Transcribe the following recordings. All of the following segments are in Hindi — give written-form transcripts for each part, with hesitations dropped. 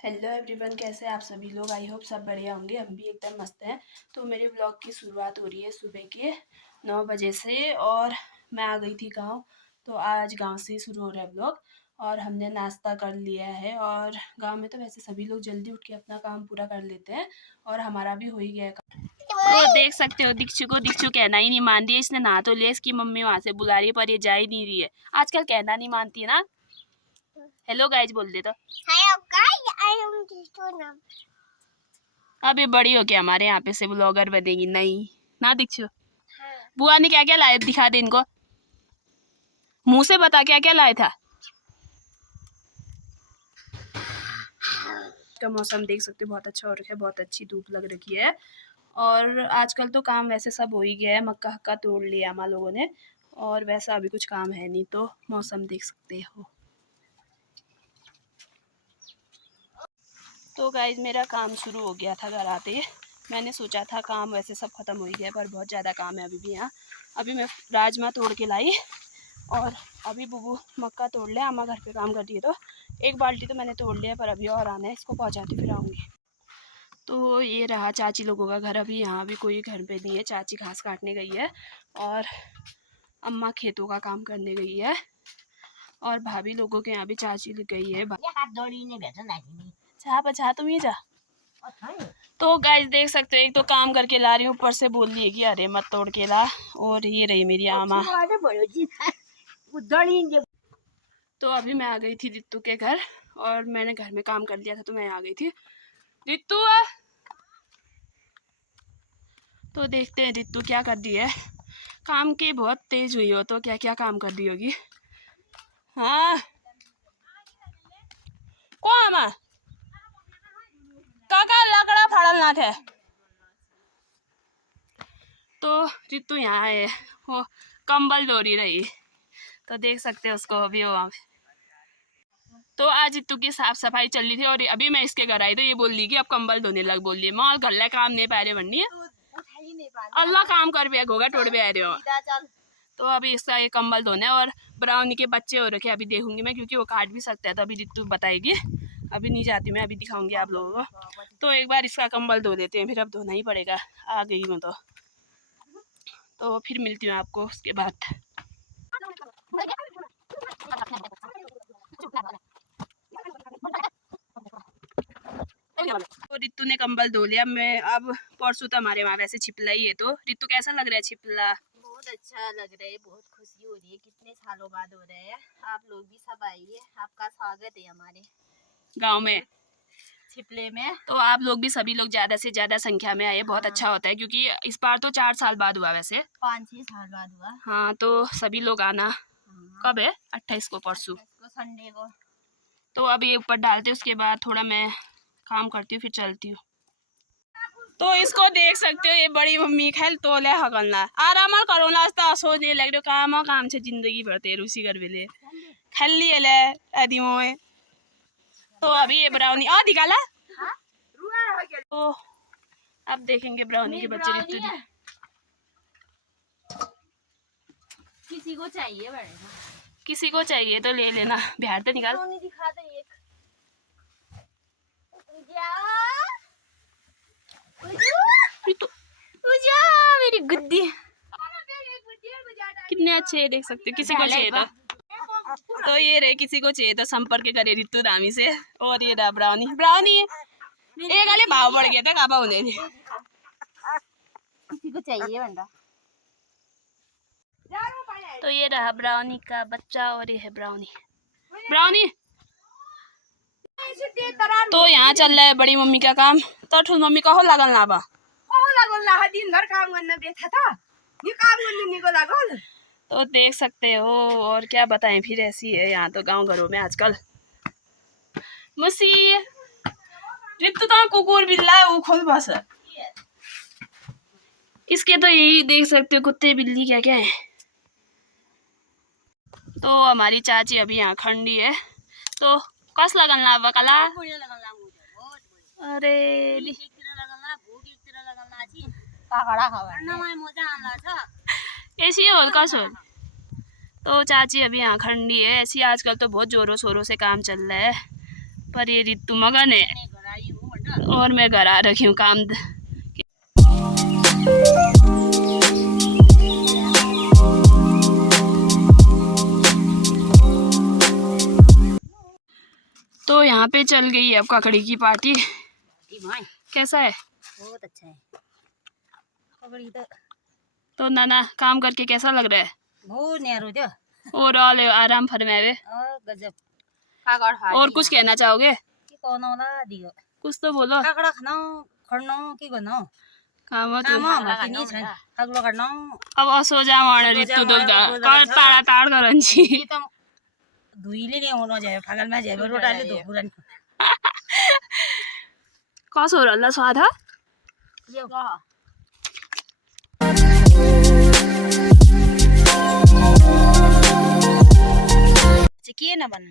हेलो एवरीवन, कैसे हैं आप सभी लोग। आई होप सब बढ़िया होंगे। हम भी एकदम मस्त हैं। तो मेरे ब्लॉग की शुरुआत हो रही है सुबह के 9 बजे से और मैं आ गई थी गांव। तो आज गांव से ही शुरू हो रहा है ब्लॉग और हमने नाश्ता कर लिया है। और गांव में तो वैसे सभी लोग जल्दी उठ के अपना काम पूरा कर लेते हैं और हमारा भी हो ही गया है। तो देख सकते हो दीक्षु कहना ही नहीं मान रही है। इसने नहा तो लिया, इसकी मम्मी वहाँ से बुला रही है पर ये जा ही नहीं रही है। आजकल कहना नहीं मानती है ना। हेलो गाइज बोल दे तो। अभी बड़ी हो के हमारे यहाँ पे से ब्लॉगर बनेगी नहीं ना दीक्षु। बुआ ने क्या क्या लाया दिखा दे इनको, मुंह से बता क्या क्या लाया था। का मौसम देख सकते हो बहुत अच्छा हो रखा है, बहुत अच्छी धूप लग रखी है। और आजकल तो काम वैसे सब हो ही गया है, मक्का हक्का तोड़ लिया हम लोगों ने और वैसा अभी कुछ काम है नहीं। तो मौसम देख सकते हो। तो गाइज मेरा काम शुरू हो गया था घर आते। मैंने सोचा था काम वैसे सब खत्म हो ही गया पर बहुत ज़्यादा काम है अभी भी यहाँ। अभी मैं राजमा तोड़ के लाई और अभी बुबू मक्का तोड़ ले। अम्मा घर पे काम कर रही है तो एक बाल्टी तो मैंने तोड़ लिया पर अभी और आना है, इसको पहुँचाती फिर आऊँगी। तो ये रहा चाची लोगों का घर। अभी यहाँ भी कोई घर पे नहीं है, चाची घास काटने गई है और अम्मा खेतों का काम करने गई है और भाभी लोगों के यहाँ भी चाची गई है। जा तुम ही जा। तो गाइस देख सकते हो, एक तो काम करके ला रही हूँ, ऊपर से बोल रही है कि अरे मत तोड़ के ला। और ये रही मेरी आमा। तो अभी मैं आ गई थी रित्तू के घर और मैंने घर में काम कर लिया था तो मैं आ गई थी। रित्तू तो देखते हैं रित्तू क्या कर रही है। काम की बहुत तेज हुई हो तो क्या क्या काम कर रही होगी। हाँ को आमा काका लकड़ा फाड़ल ना थे। तो रित्तू यहाँ है, वो कंबल डोरी रही तो देख सकते हो उसको अभी वहाँ। तो आज रित्तू की साफ सफाई चल रही थी और अभी मैं इसके घर आई तो ये बोल रही कि अब कंबल धोने लग बोल रही। मैं घर काम नहीं पा रहे बननी अल्लाह काम कर भी घोगा टोड़ भी आ रहे हो। तो अभी इसका ये कंबल धोना है और ब्राउनी के बच्चे हो रखे अभी देखूंगी मैं, क्योंकि वो काट भी सकता है। तो अभी रित्तू बताएगी, अभी नहीं जाती मैं, अभी दिखाऊंगी आप लोगों को। तो एक बार इसका कंबल धो देते हैं, फिर अब धोना ही पड़ेगा। आ गई मैं तो फिर मिलती हूँ आपको उसके बाद। तो रित्तू ने कंबल धो लिया। मैं अब परसों तो हमारे वहाँ वैसे छिपला ही है। तो रित्तू कैसा लग रहा है छिपला? बहुत अच्छा लग रहा है, बहुत खुशी हो रही है, कितने सालों बाद हो रहे हैं। आप लोग भी सब आइए, आपका स्वागत है हमारे गांव में छिपले में। तो आप लोग भी सभी लोग ज्यादा से ज्यादा संख्या में आए, बहुत अच्छा होता है क्योंकि इस बार तो 4 साल बाद हुआ, वैसे 5-6 साल बाद हुआ। हाँ तो सभी लोग आना। कब है? 28 को, परसों संडे को। तो अब ये ऊपर डालते उसके बाद थोड़ा मैं काम करती हूँ फिर चलती हूँ। तो इसको देख सकते हो, ये बड़ी मम्मी खेल तोले हकलना आराम करो नास्ता सोचने लग रहे काम से जिंदगी भर तेरे उसी कर बेले खाली ले आदि मोए। तो अभी ये ब्राउनी आ दिखाला। तो अब देखेंगे ब्राउनी के बच्चे रित्तू। किसी को चाहिए बड़े, किसी को चाहिए तो ले लेना। बिहार तो निकाल। दिखा दे एक। मेरी गुद्दी कितने अच्छे देख सकते हो। किसी को चाहिए तो ये रहे, किसी को चाहिए तो संपर्क करे रित्तू दामी से। और ये रहा ब्राउनी। ब्राउनी एक वाले भाव बढ़ गया था काबा होने ने। किसी को चाहिए बंदा। तो ये रहा ब्राउनी का बच्चा और ये है ब्राउनी। ब्राउनी तो यहाँ चल रहा है बड़ी मम्मी का काम। तो ठुल मम्मी कहो लागल ना बा दिन भर काम करना बैठा था, ये काम करने निको लागल। तो देख सकते हो और क्या बताएं, फिर ऐसी है यहाँ तो गांव घरों में आजकल। मुसी रित्तू तो कुकुर बिल्ला वो खोल बस। इसके तो यही देख सकते हो कुत्ते बिल्ली क्या क्या है। तो हमारी चाची अभी यहाँ खंडी है तो कस लगन ला बकला। अरे ऐसी हो कस हो। तो चाची अभी यहाँ खंडी है ऐसी। आजकल तो बहुत जोरों शोरों से काम चल रहा है पर ये रितु मगन है मैं घर आई हूँ बड़ा। और मैं घर आ रखी हूँ काम। तो यहाँ पे चल गई है अब ककड़ी की पार्टी। भाई कैसा है? बहुत अच्छा है। ककड़ी तो नाना काम करके कैसा लग रहा है? बहुत न्यारो जो और ऑल आराम फरमावे। गजब कागड़ और कुछ कहना चाहोगे? कि कौन होला दियो कुछ तो बोलो। कागड़ा खाना खड़नो की गनो काम हो काम तो मातिनी छ कागड़ो खड़नो अब असो जा माण रितु तो ताड़ा ताड़ करंची ये तो धुइले नहीं होना जाए फागल में जाए रोटाले दो पूरा कस हो रहा स्वाद है? ये चिकिए ना बन।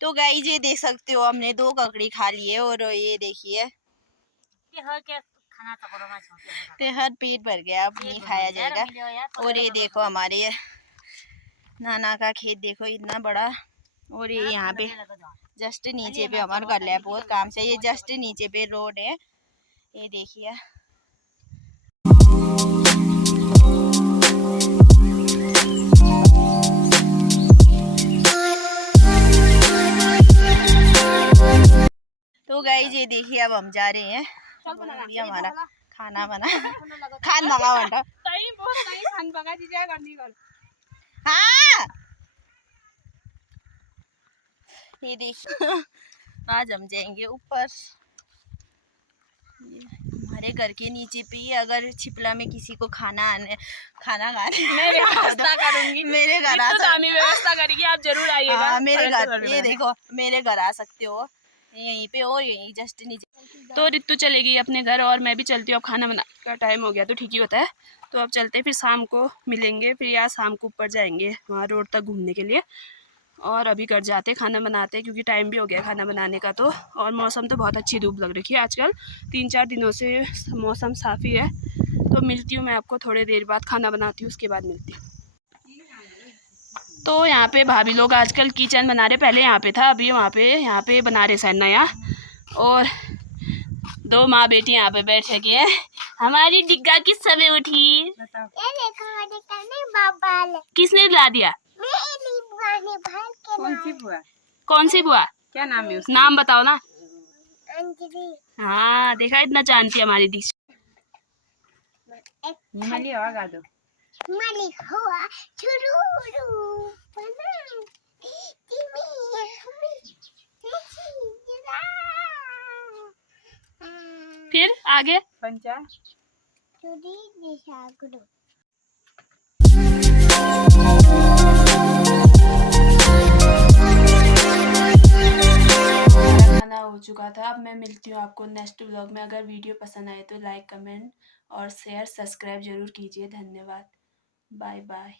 तो गाइस ये देख सकते हो हमने 2 ककड़ी खा लिए और ये देखिए हर पेट भर गया, अब नहीं खाया जाएगा। और ये देखो हमारे नाना का खेत देखो इतना बड़ा। और ये यहाँ पे जस्ट नीचे पे हमारा घर है बहुत काम से, ये जस्ट नीचे पे रोड है ये देखिए। तो गाइस ये देखिए अब हम जा रहे हैं, अभी हमारा खाना बना खान मंगा बंटा हाँ ये देख आज हम जाएंगे ऊपर हमारे घर के नीचे पे ही। अगर छिपला में किसी को खाना खाने मैं व्यवस्था करूंगी, मेरे घर आ व्यवस्था करेगी, आप जरूर आइएगा। मेरे घर ये देखो मेरे घर आ सकते हो यहीं पे और यहीं जस्ट नीचे। तो रितु चलेगी अपने घर और मैं भी चलती हूँ। अब खाना बनाने का टाइम हो गया तो ठीक ही होता है। तो अब चलते हैं, फिर शाम को मिलेंगे, फिर यार शाम को ऊपर जाएंगे वहाँ रोड तक घूमने के लिए। और अभी घर जाते खाना बनाते हैं क्योंकि टाइम भी हो गया खाना बनाने का। तो और मौसम तो बहुत अच्छी धूप लग रही है आजकल, 3-4 दिनों से मौसम साफ़ ही है। तो मिलती हूँ मैं आपको थोड़ी देर बाद, खाना बनाती हूँ उसके बाद मिलती हूँ। तो यहाँ पे भाभी लोग आजकल किचन बना रहे, पहले यहाँ पे था अभी यहाँ पे बना रहे सर नया। और 2 माँ बेटी यहाँ पे बैठ के हैं। हमारी डिग्गा किस समय उठी? किसने ला दिया? कौन सी बुआ? क्या नाम है उसका? नाम बताओ ना। हाँ देखा, इतना जानती है हमारी दीक्षा। फिर आगे पंचा खाना हो चुका था। अब मैं मिलती हूँ आपको नेक्स्ट व्लॉग में। अगर वीडियो पसंद आए तो लाइक, कमेंट और शेयर, सब्सक्राइब जरूर कीजिए। धन्यवाद, बाय बाय।